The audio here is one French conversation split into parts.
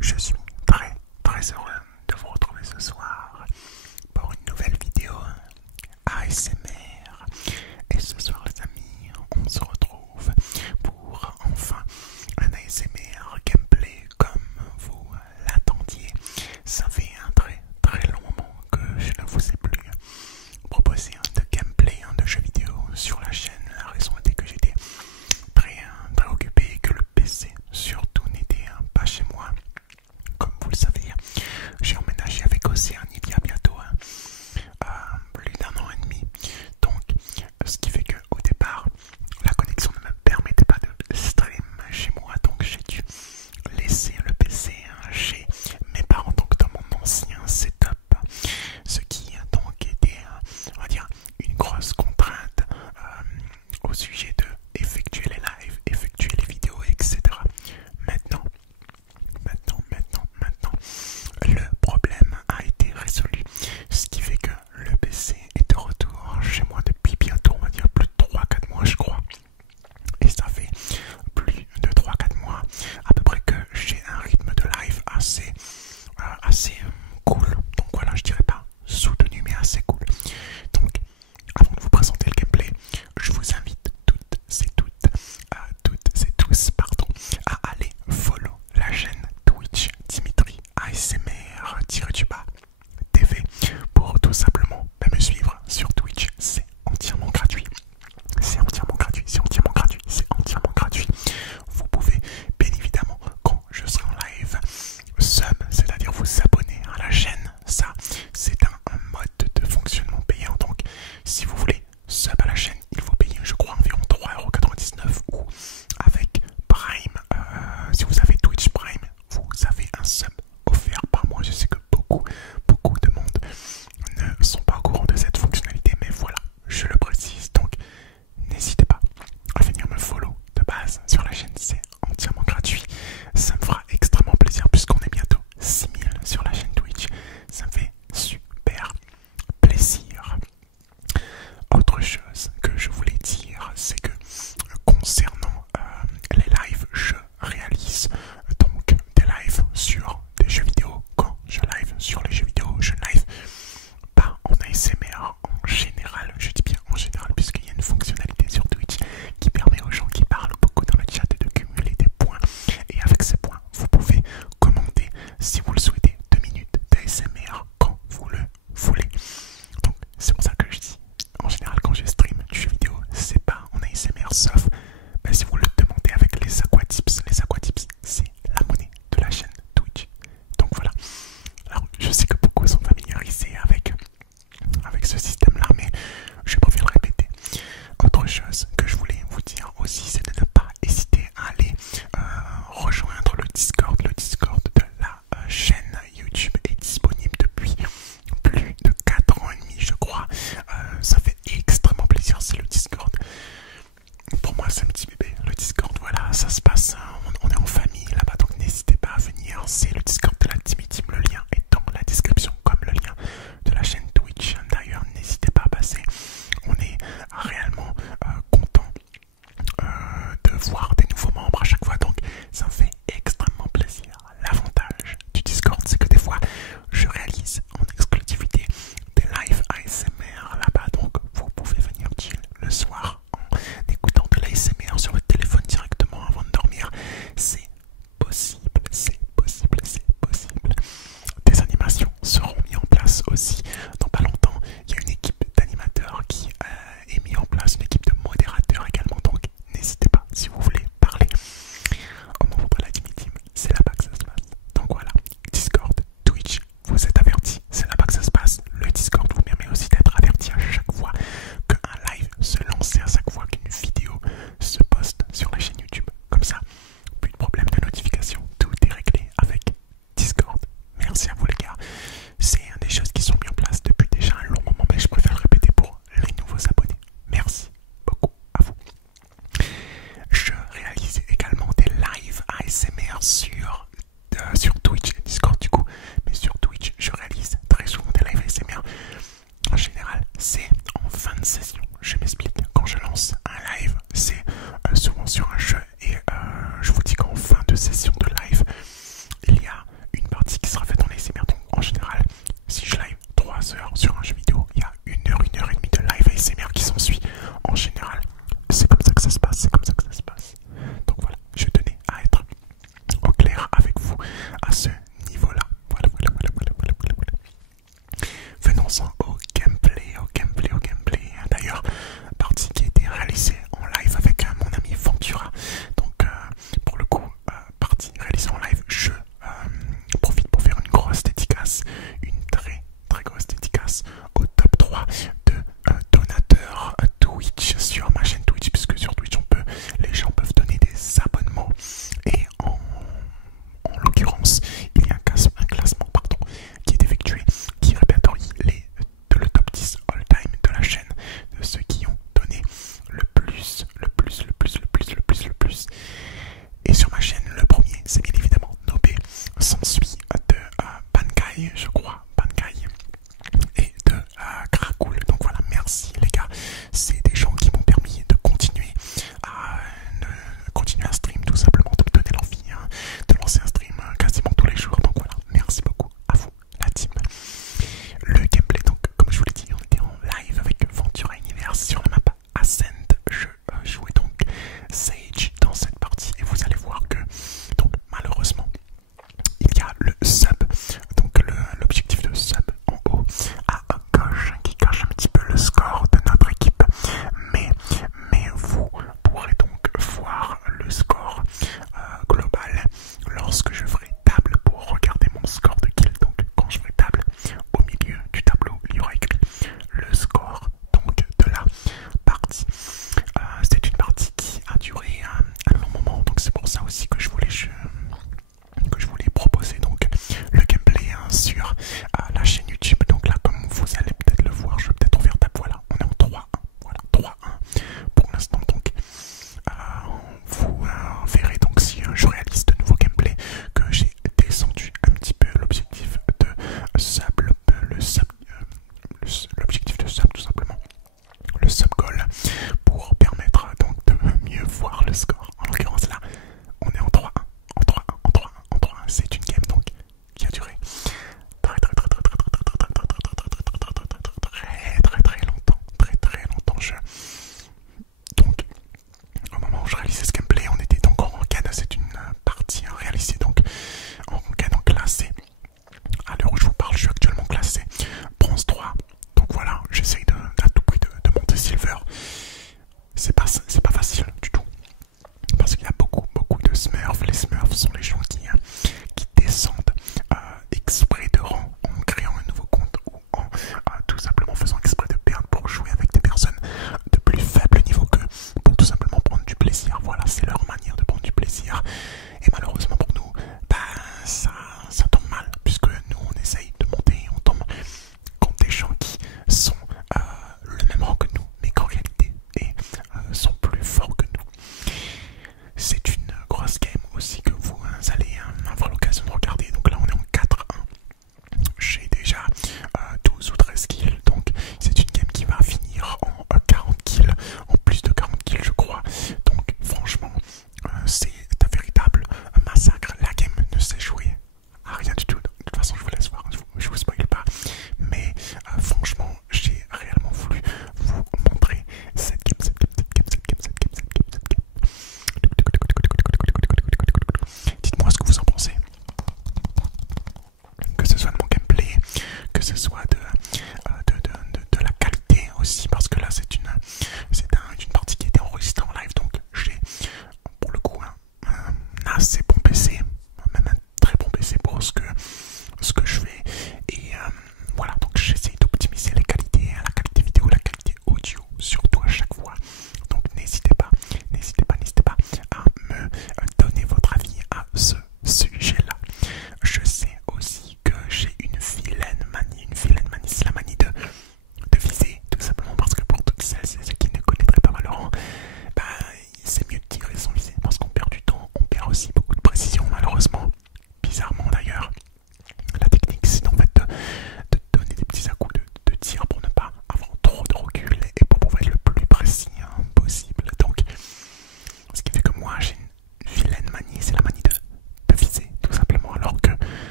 Je suis très très heureux de vous retrouver ce soir pour une nouvelle vidéo ASMR. Et ce soir les amis, on se retrouve pour enfin un ASMR gameplay comme vous l'attendiez. Ça fait un très très long moment que je ne vous ai plus proposé de gameplay de jeux vidéo sur la chaîne. La raison était que j'étais très occupé et que le PC surtout n'était pas chez moi. Comme vous le savez, j'ai emménagé avec Océane il y a bientôt plus d'un an et demi.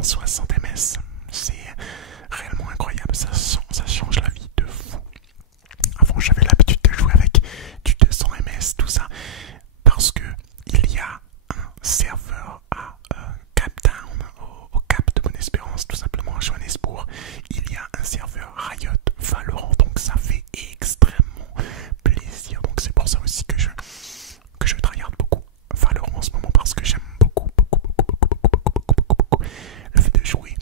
260 ms. C'est réellement incroyable, ça change la vie de fou. Avant, j'avais l'habitude de jouer avec du 200 ms, tout ça, parce que il y a un serveur à Cap Town, au Cap de Bonne-Espérance, tout simplement à Johannesburg. Il y a un serveur Riot Valorant, donc ça fait extrêmement plaisir. Donc c'est pour ça aussi que je tryhard beaucoup Valorant en ce moment, parce que j'aime beaucoup le fait de jouer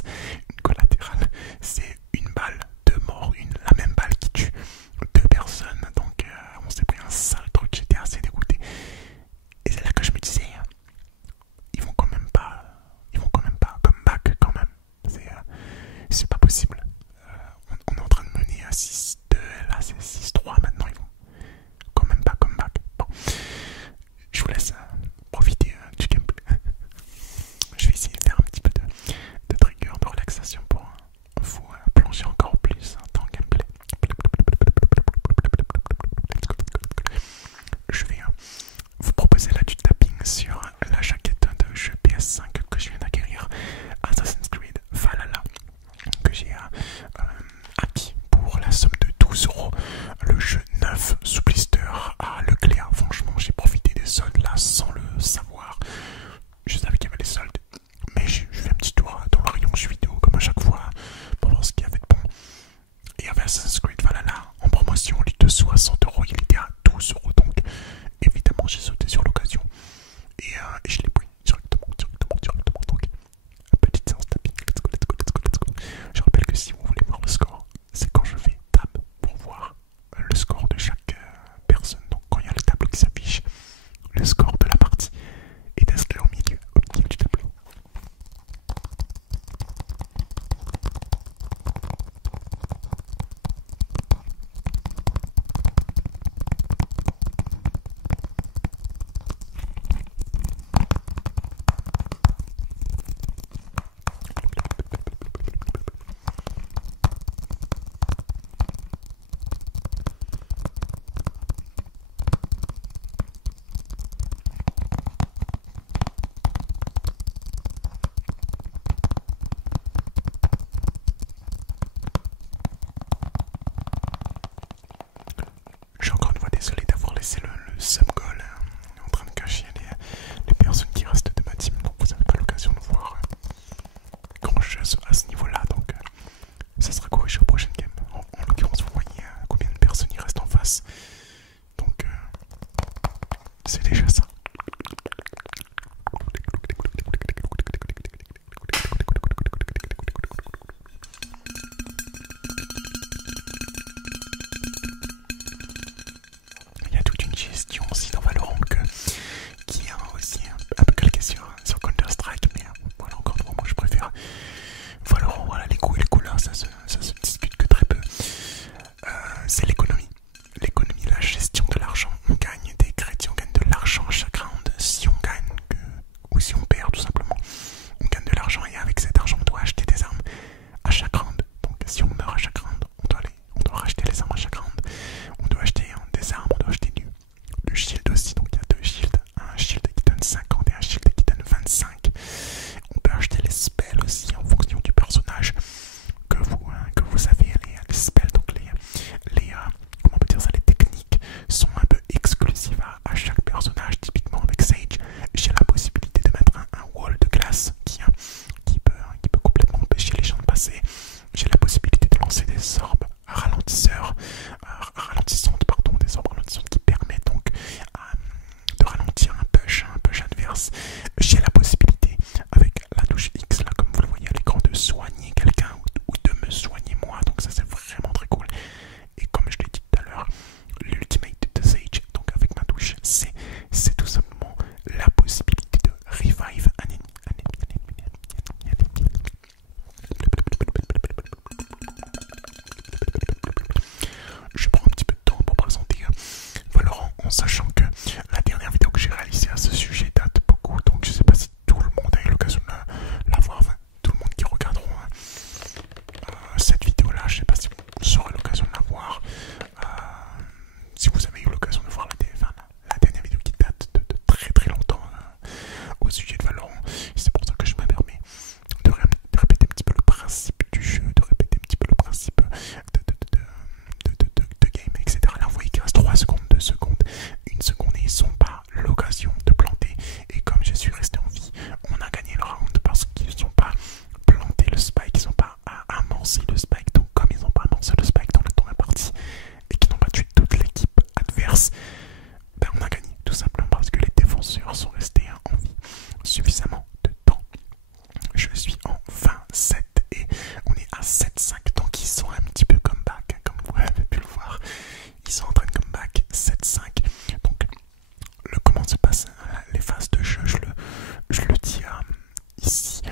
passe. Une collatérale, c'est une balle, deux morts, la même balle qui tue deux personnes. Donc on s'est pris un sale truc, j'étais assez dégoûté. Et c'est là que je me disais, ils vont quand même pas come back quand même. C'est pas possible. On est en train de mener à 6-2, là c'est 6-3 maintenant, ils vont quand même pas come back. Bon, je vous laisse profiter du gameplay. Je vais essayer de faire un petit peu de trigger, de relaxation pour vous plonger encore plus dans le gameplay. Je vais vous proposer là du tapping sur la jaquette de jeu PS5 que je viens d'acquérir, Assassin's Creed Valhalla, que j'ai acquis pour la somme de 12 €. Le jeu neuf sous blister à Leclerc. Franchement, j'ai profité des soldes là sans le savoir. Je savais qu'il y avait des soldes, mais j'ai fait un petit tour dans le rayon jeux vidéo comme à chaque fois pour voir ce qu'il y avait de bon. Et il y avait Assassin's Creed Valhalla en promotion, au lieu de 60 €, il était à 12 €. Donc évidemment, j'ai sauté sur l'occasion et je l'ai pris directement. Donc, petite séance tapping. Let's go. Je rappelle que si vous voulez voir le score, c'est quand je fais tab pour voir le score de chaque personne. Donc quand il y a le tableau qui s'affiche, le score de la partie est inscrit au milieu du tableau. Je suis encore une fois désolé d'avoir laissé le sub-goal en train de cacher les personnes qui restent de ma team, donc vous n'avez pas l'occasion de voir grand chose à ce niveau-là, donc ça sera corrigé au prochain game. En l'occurrence, vous voyez combien de personnes il reste en face, donc c'est déjà ça. Il y a toute une gestion aussi dans Valorant qui est aussi un peu calquée sur Counter-Strike, mais voilà, encore une fois, moi je préfère Valorant, voilà, les à 7-5. Donc ils sont un petit peu comeback, hein, comme vous avez pu le voir. Ils sont en train de comeback 7-5. Donc comment se passent les phases de jeu, je le dis ici.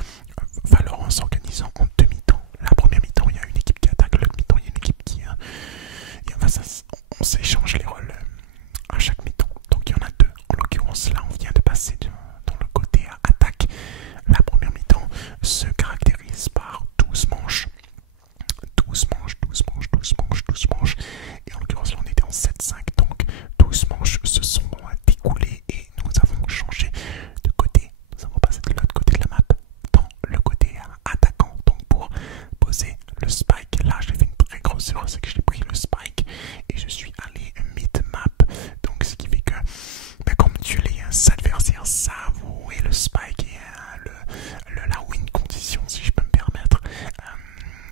Valorant s'organisant en deux mi-temps. La première mi-temps, il y a une équipe qui attaque, l'autre mi-temps, il y a une équipe qui... on s'échange les rôles à chaque mi-temps. Donc il y en a deux. En l'occurrence, là, on vient de passer dans le côté attaque. La première mi-temps se caractérise par 12 manches. 12 manches, 12 manches, 12 manches, 12 manches. Et en l'occurrence, là, on était en 7-5. Donc 12 manches se sont découlées et nous avons changé de côté. Nous avons passé de l'autre côté de la map dans le côté attaquant. Donc pour poser le spike, là, j'ai fait une très grosse erreur, c'est que j'ai pris le spike et je suis allé mid-map. Donc ce qui fait que, comme tu les adversaires savent où est le spike et la win condition, si je peux me permettre,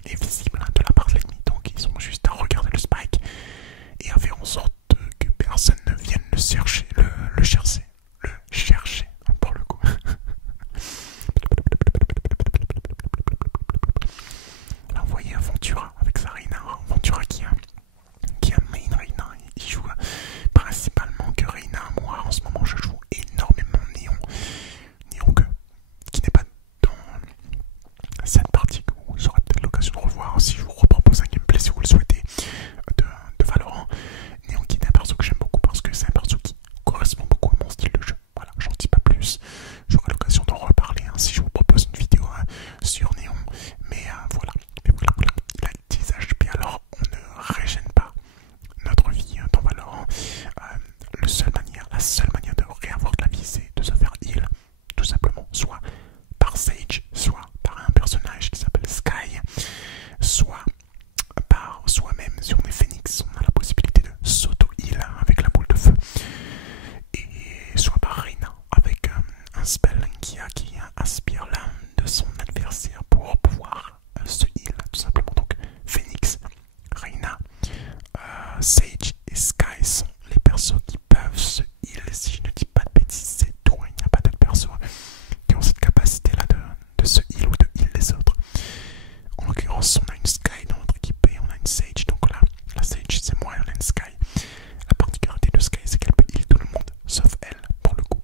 est visible de la part de l'ennemi. Donc ils ont juste à regarder le spike et à faire en sorte que personne ne vienne le chercher, le chercher pour le coup. Là vous voyez Ventura avec sa Reina, Ventura qui a main Reina, il joue principalement que Reina. Moi en ce moment je joue énormément Néon qui n'est pas dans cette partie que vous aurez peut-être l'occasion de revoir si je vous repropose un gameplay si vous le souhaitez de Valorant. Néon qui est un perso que j'aime beaucoup parce que c'est un perso qui correspond beaucoup à mon style de jeu. Voilà, j'en dis pas plus, j'aurai l'occasion d'en reparler si je vous propose une vidéo sur Néon. Mais voilà, la 10 HP, alors on ne régène pas notre vie dans Valorant. La seule manière de réavoir de la vie, c'est de se faire heal, tout simplement, soit par Sage, soit par un personnage qui s'appelle Sky, soit par soi-même. Si on est Phoenix, on a la possibilité de s'auto-heal avec la boule de feu, et soit par Reina avec un spell qui aspire l'âme de son adversaire pour pouvoir se heal, tout simplement. Donc Phoenix, Reina, Sage et Sky sont les persos qui peuvent se heal. Si je ne dis pas de bêtises, c'est tout. Il n'y a pas d'autres persos qui ont cette capacité là de se heal ou de heal les autres. En l'occurrence, on a une Sky dans notre équipe et on a une Sage. Donc là, la Sage c'est moi et on a une Sky. La particularité de Sky, c'est qu'elle peut heal tout le monde sauf elle pour le coup.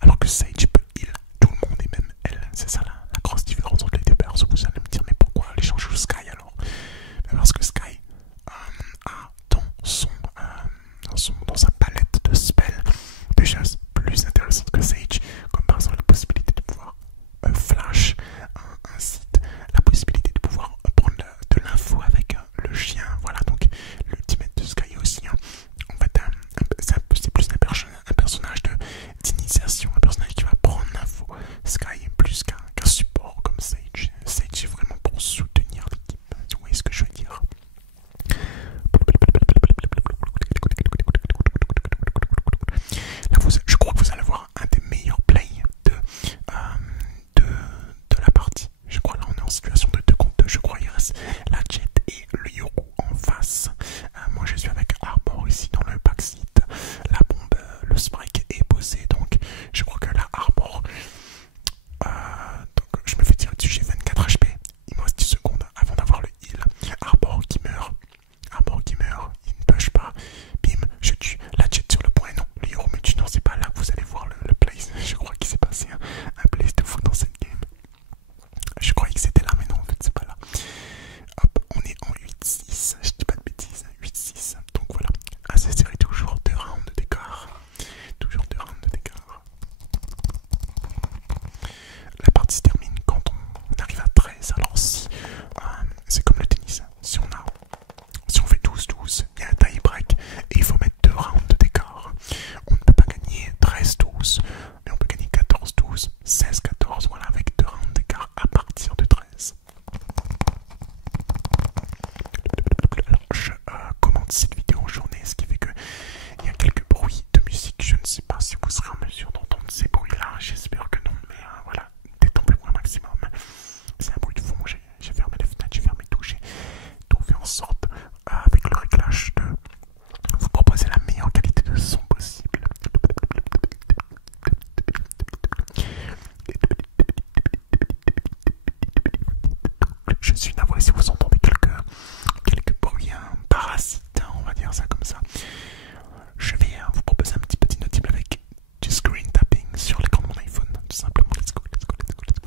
Alors que Sage peut heal tout le monde et même elle. C'est ça la grosse différence entre les deux persos. Vous allez me dire, mais pourquoi les gens jouent Sky alors? Parce que Sky a dans sa palette de spells des choses plus intéressantes que Sage, comme par exemple la possibilité de pouvoir flash un site, la possibilité de pouvoir prendre de l'info avec le chien. Voilà, donc l'ultimate de Sky aussi. En fait, c'est plus un personnage d'initiation, un personnage qui va prendre l'info. Sky est plus qu'un support comme Sage. Sage est vraiment pour soutenir l'équipe. Vous voyez ce que je veux dire? Là, je crois que vous allez voir un des meilleurs plays de la partie. Je crois là on est en situation de 2 contre 2. Je crois il reste la Jet et le Yoru en face. Moi je suis avec Arbor ici dans le backseat. La bombe, le spike est posé. Donc je crois que la Arbor, donc je me fais tirer dessus, j'ai 24 HP. Il me reste 10 secondes avant d'avoir le heal. Arbor qui meurt, il ne push pas. Bim, je tue la Jet sur le point. Non, le Yoru me tue. Non, c'est pas là que vous allez voir le play. Je crois qu'il s'est passé un play de fou dans cette game. Je croyais que c'était là, mais non, en fait, c'est pas là. désolé si vous entendez quelques bruits parasites, hein, on va dire ça comme ça. Je vais vous proposer un petit inaudible avec du screen tapping sur l'écran de mon iPhone, tout simplement. Let's go, let's go, let's go, let's go.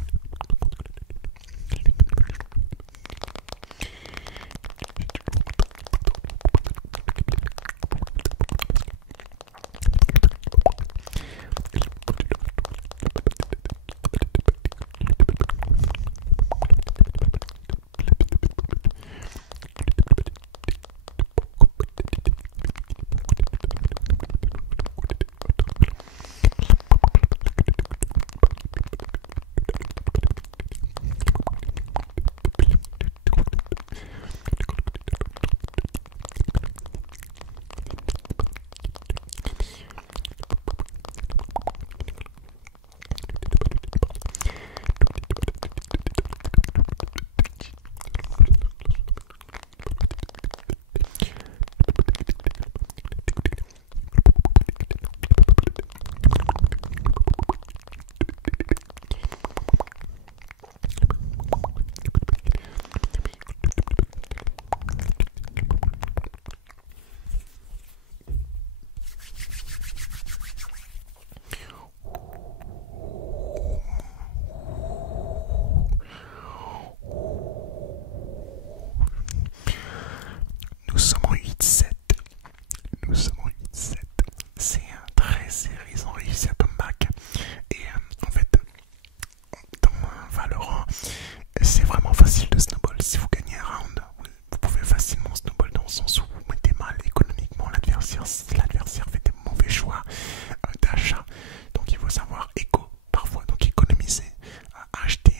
Nous sommes en 8-7. Nous sommes en 8-7. C'est très serré, ils ont réussi à comeback. Et en fait, dans Valorant, c'est vraiment facile de snowball. Si vous gagnez un round, vous pouvez facilement snowball dans le sens où vous mettez mal économiquement l'adversaire si l'adversaire fait des mauvais choix d'achat. Donc il faut savoir parfois, donc économiser, acheter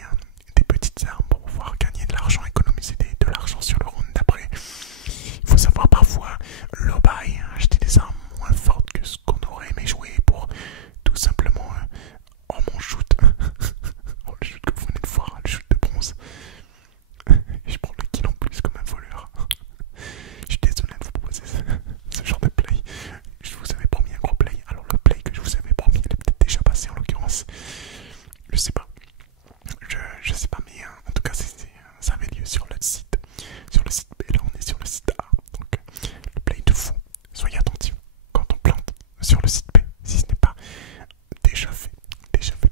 des petites armes pour pouvoir gagner de l'argent, économiser de l'argent sur le round d'après. Il faut savoir parfois low buy, acheter des armes moins fortes que ce qu'on aurait aimé jouer pour tout simplement mon shoot. Oh, le shoot que vous venez de voir, le shoot de bronze. Et je prends le kill en plus comme un voleur. Je suis désolé de vous proposer ce genre de play. Je vous avais promis un gros play. Alors le play que je vous avais promis, il est peut-être déjà passé en l'occurrence. Je sais pas. Je sais pas, mais en tout cas ça avait lieu sur le site. Sur le site B, là on est sur le site A. Donc le play de fou. Soyez attentifs quand on plante sur le site B. Si ce n'est pas déjà fait. Déjà fait.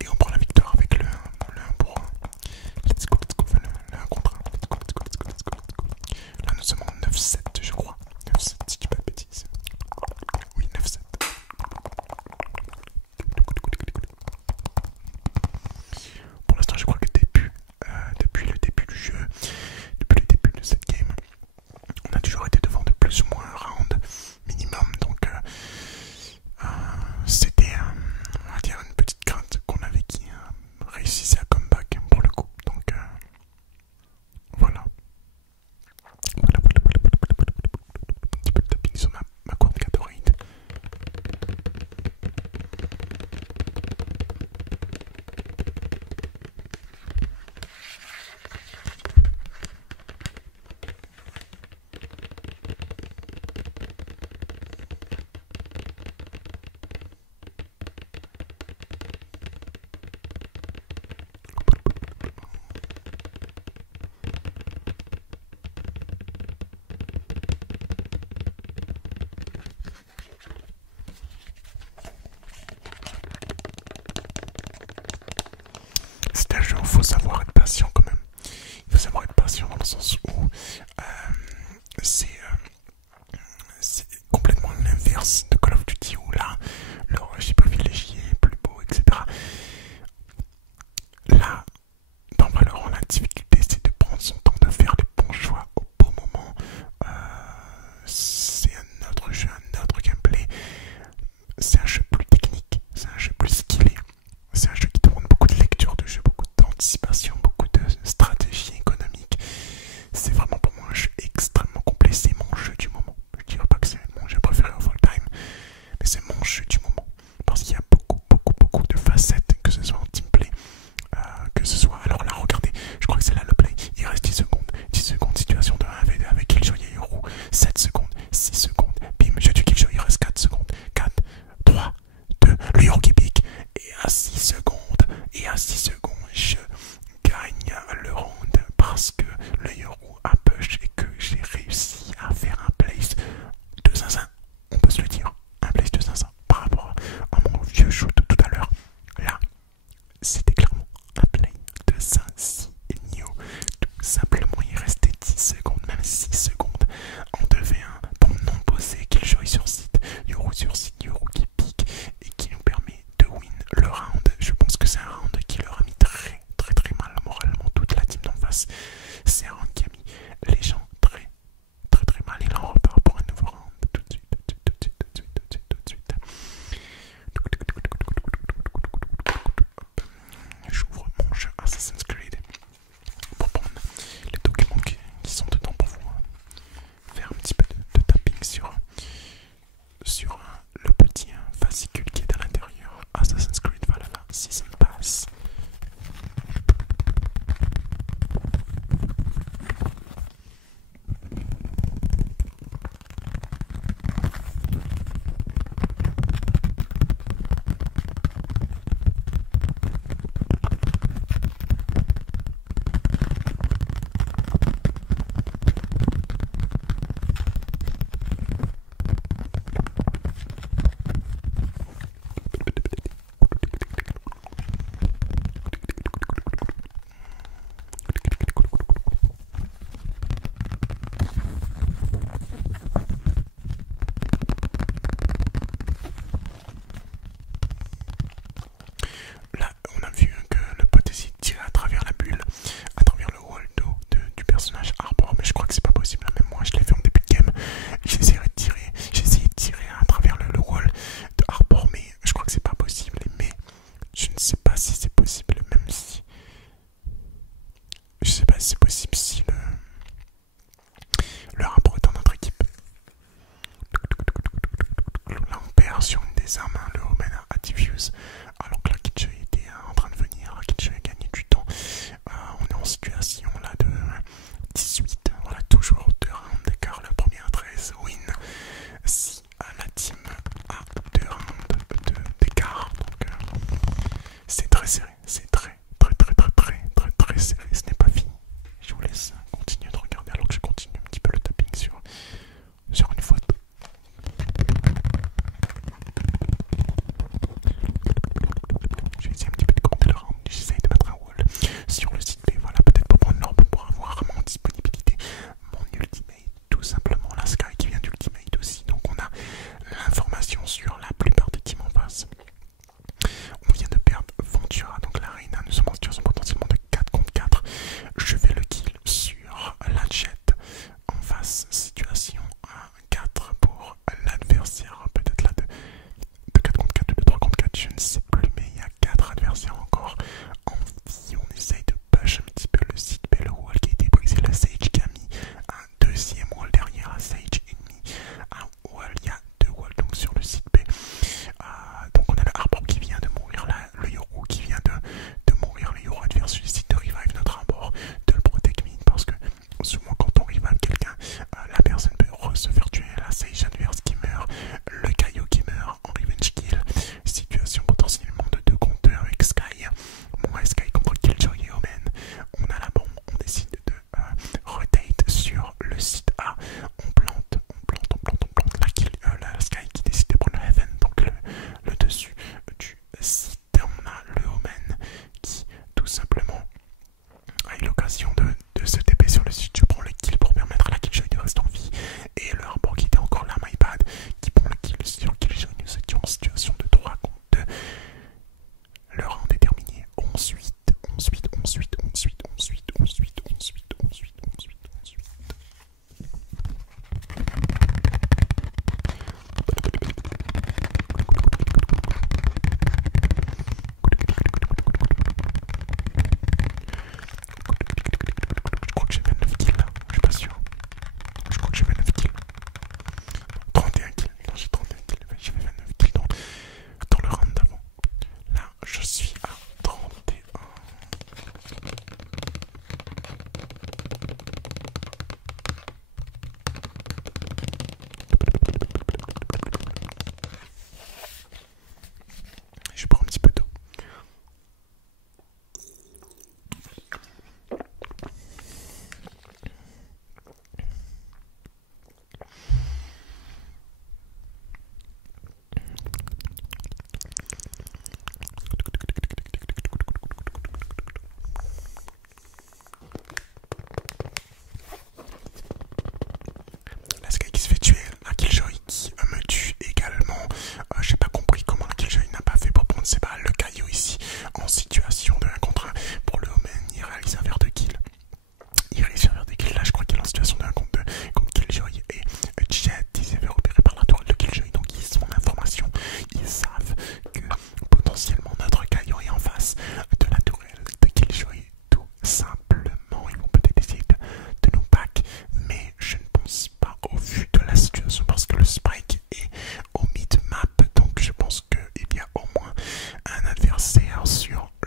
Et on prend la victoire avec le 1 pour 1. Let's go, enfin le 1 contre 1. Let's go. Là nous sommes en 9-7 je crois. 9-7 si je dis pas de bêtises. Oui, 9-7. Pour l'instant je crois que depuis le début du jeu, depuis le début de cette game, on a toujours été devant de plus ou moins un round minimum. Donc c'était on va dire une petite crainte qu'on avait qui réussissait à comeback pour le coup. Donc voilà. Un petit peu de tapping sur ma corde Gatorade. C'est un jeu où il faut savoir être patient quand même. Il faut savoir être patient dans le sens où c'est complètement l'inverse de Call of Duty où là, le rush est privilégié, plus beau, etc. Là, dans Valorant, la difficulté c'est de prendre son temps, de faire les bons choix au bon moment. C'est un autre jeu, un autre gameplay. C'est un jeu plus technique, c'est un jeu plus skillé. C'est un jeu qui demande beaucoup de lecture de jeu, beaucoup d'anticipation, beaucoup de stratégie économique. C'est vraiment pour moi un jeu extrêmement complet, c'est mon jeu du moment. Je dirais pas que c'est mon jeu préféré of all time, stress.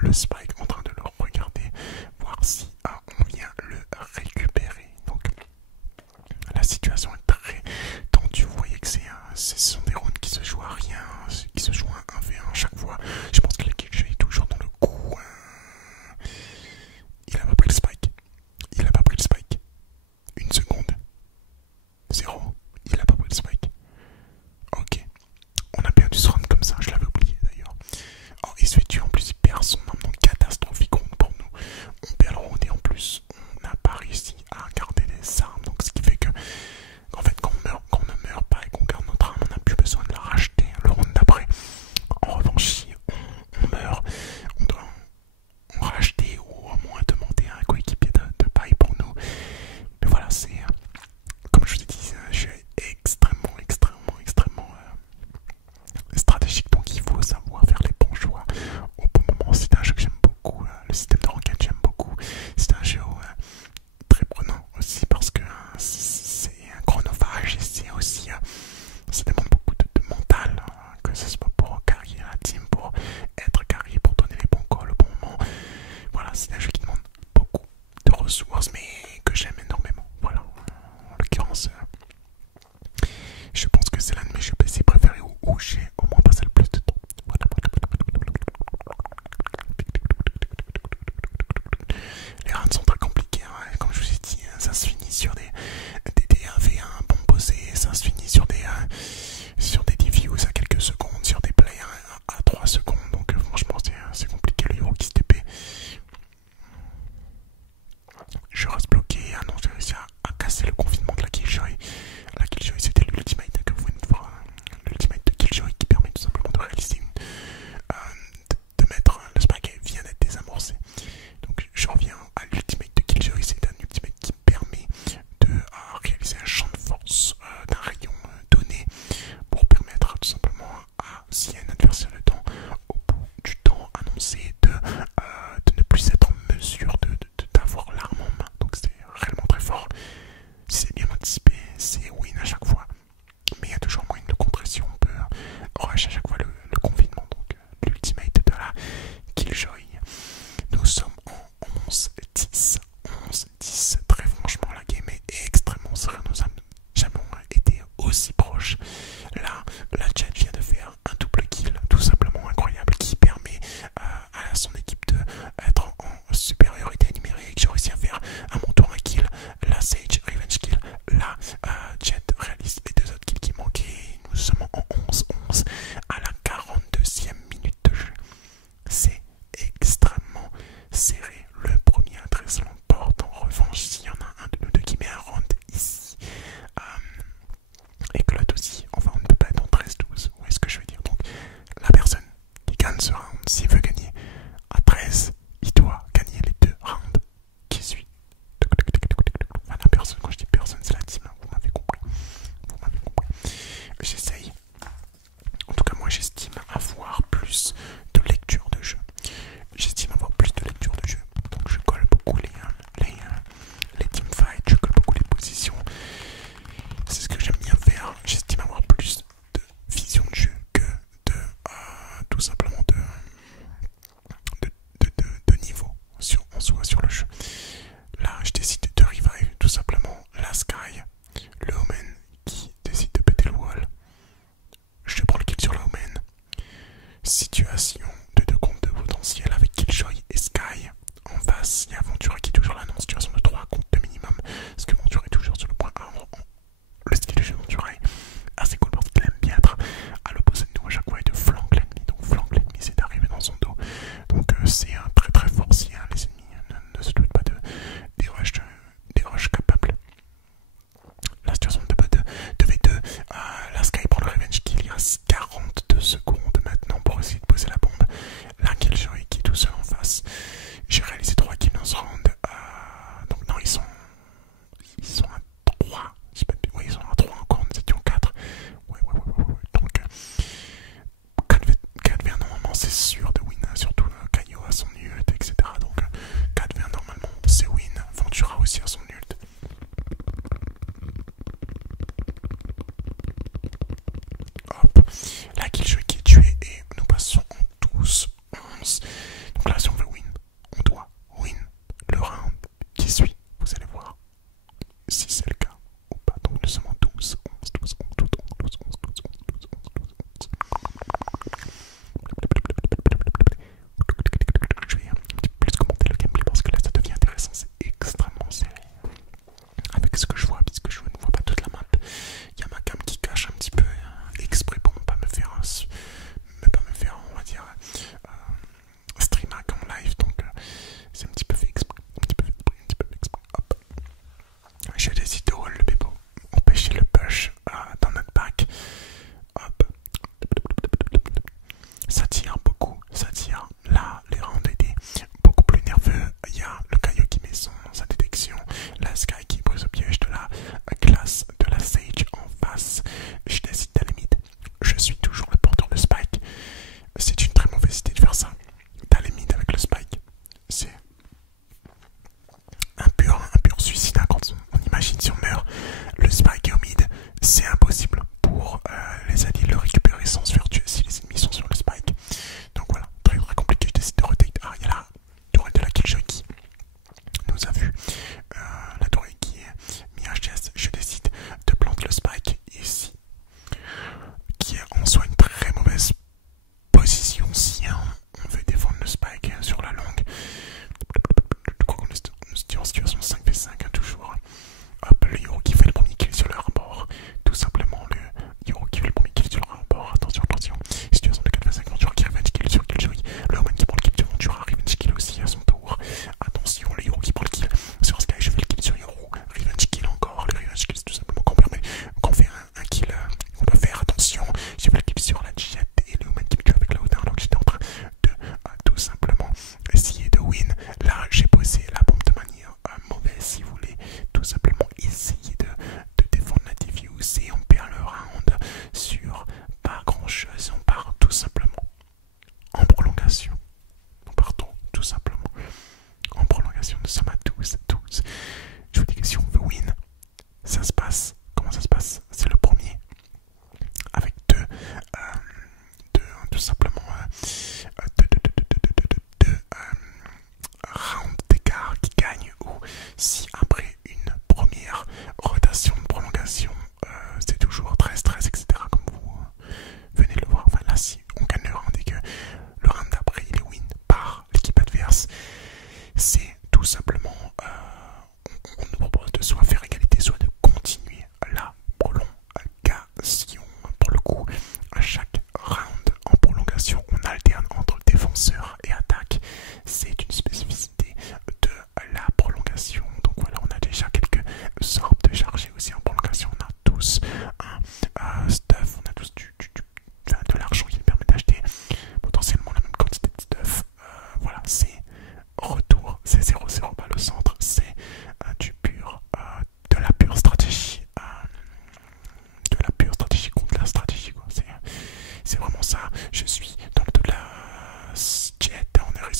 le spike, en train de le regarder, voir si on vient le récupérer. Donc la situation est très tendue. Vous voyez que ce sont des rounds qui se jouent à rien, qui se jouent à 1v1 chaque fois. Je pense que la Killjoy est toujours dans le coup. Il a pas pris le spike. Il a pas pris le spike. Une seconde. 0. Il a pas pris le spike. Ok. On a perdu ce round comme ça. Je l'avais oublié d'ailleurs. Oh, il se fait tuer en plus. Il perd son arme. Donc catastrophique round pour nous. On perd le round et en plus on n'a pas réussi à garder les armes. Donc ce qui fait que en fait quand on ne meurt pas et qu'on garde notre arme, on n'a plus besoin de la racheter le round d'après. En revanche, si on meurt, on doit en racheter ou au moins demander à un coéquipier de paille pour nous. Mais voilà, c'est comme je vous ai dit, un jeu extrêmement stratégique, donc il faut savoir faire les bons choix au bon moment. C'est un jeu que j'aime beaucoup, le système de ranked j'aime beaucoup. C'est un jeu très prenant aussi parce que c'est un chronophage et c'est aussi ça demande beaucoup de mental, que ce soit pour carry la team, pour être carry, pour donner les bons calls au bon moment. Voilà, c'est un jeu qui demande beaucoup de ressources mais que j'aime énormément. Voilà, en l'occurrence je pense que c'est l'un de mes jeux PC préférés où j'ai au moins passé le plus de temps. Voilà. Les runs sont très compliqués, hein. Comme je vous ai dit, ça se finit sur des 1v1 bon posés, ça se finit sur des diffuse à quelques secondes, sur des plays à 3 secondes. Donc franchement c'est compliqué le Euro qui se TP.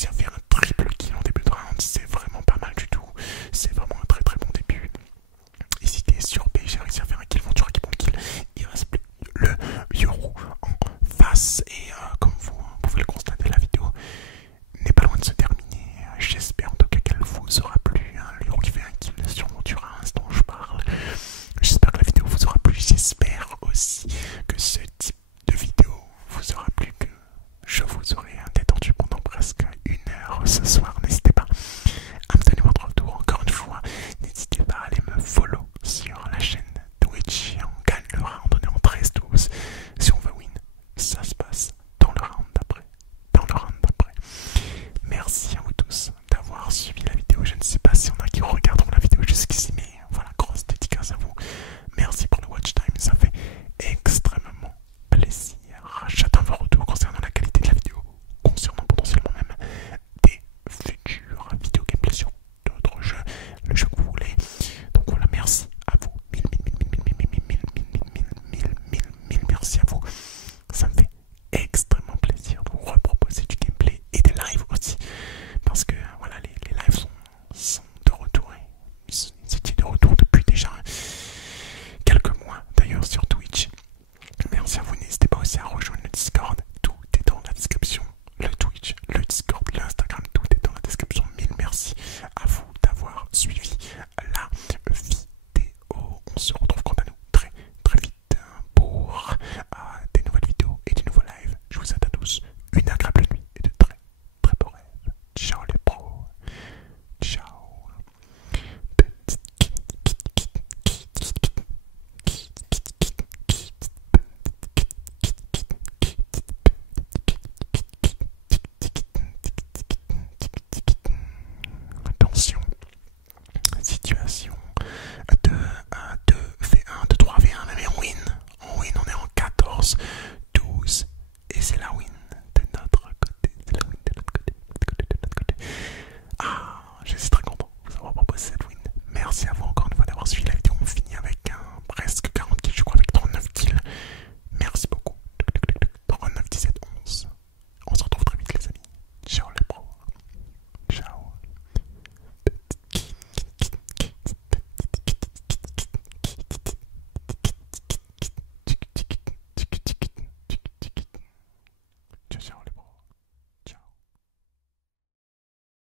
réussi à faire un triple kill en début de round, c'est vraiment pas mal du tout. C'est vraiment un très très bon début. Ici t'es sur B, j'ai réussi à faire un kill, Ventura qui prend le kill. Il reste plus le Yoru en face. Et comme vous pouvez le constater, la vidéo n'est pas loin de se terminer. J'espère en tout cas qu'elle vous aura plu. Le Yoru qui fait un kill sur Ventura à l'instant où je parle. J'espère que la vidéo vous aura plu. J'espère aussi que ce type de vidéo vous aura plu, que je vous aurai détendu pendant presque 1 heure ce soir. N'hésitez